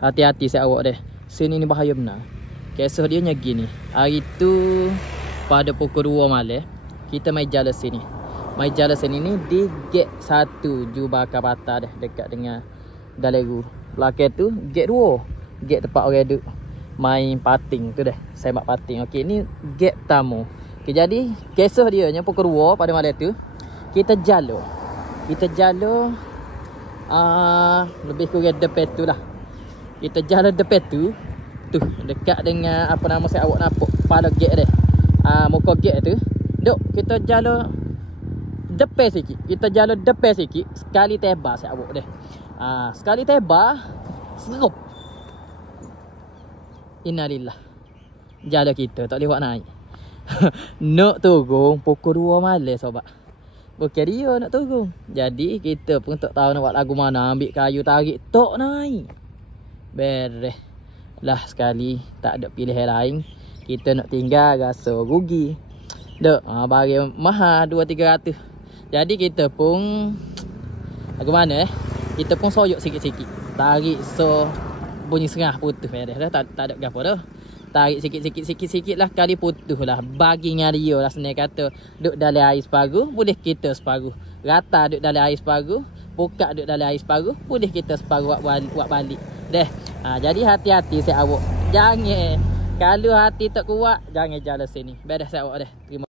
Hati-hati saya awak deh. Sini ni bahaya benar. Kisah dia nya gini. Hari tu pada pukul 2 malam kita main jalan sini. Main jalan sini ni di gate 1 Ju Bakar Patah dah dekat dengan Daleru. Belakang tu gate 2. Gate tempat orang duduk main pating tu dah. Saya mak pating. Okey, ni gate pertama. Okey, jadi kisah dia nya pukul 2 pada malam tu kita jalan. Lebih kurang depan tu lah. Kita jalan depan tu dekat dengan apa nama saya awak nampak pada gate dia. Muka gate tu. Duk kita jalan depan sikit. Sekali tebas saya awak dia. Sekali tebas serup. Innalillah. Jalan kita tak boleh buat naik. Nak turun pukul 2 malam sobat. Bukan dia nak turun. Jadi kita pun tak tahu nak buat lagu mana. Ambil kayu tarik tak naik. Beres lah sekali. Tak ada pilihan lain. Kita nak tinggal rasa rugi. Dek, barang mahal 200-300. Jadi kita pun lagu mana kita pun soyok sikit-sikit. Tarik so bunyi setengah putus. Beres dah. Tak ada gapo dah. Tarik sikit-sikit lah. Kali putus lah. Bagi dengan dia lah senang kata. Duk dalam air separuh. Boleh kita separuh. Rata duk dalam air separuh. Buka duk dalam air separuh. Boleh kita separuh buat balik. Deh. Jadi hati-hati saya awak. Jangan. Kalau hati tak kuat. Jangan jalan sini. Beres saya awak deh. Terima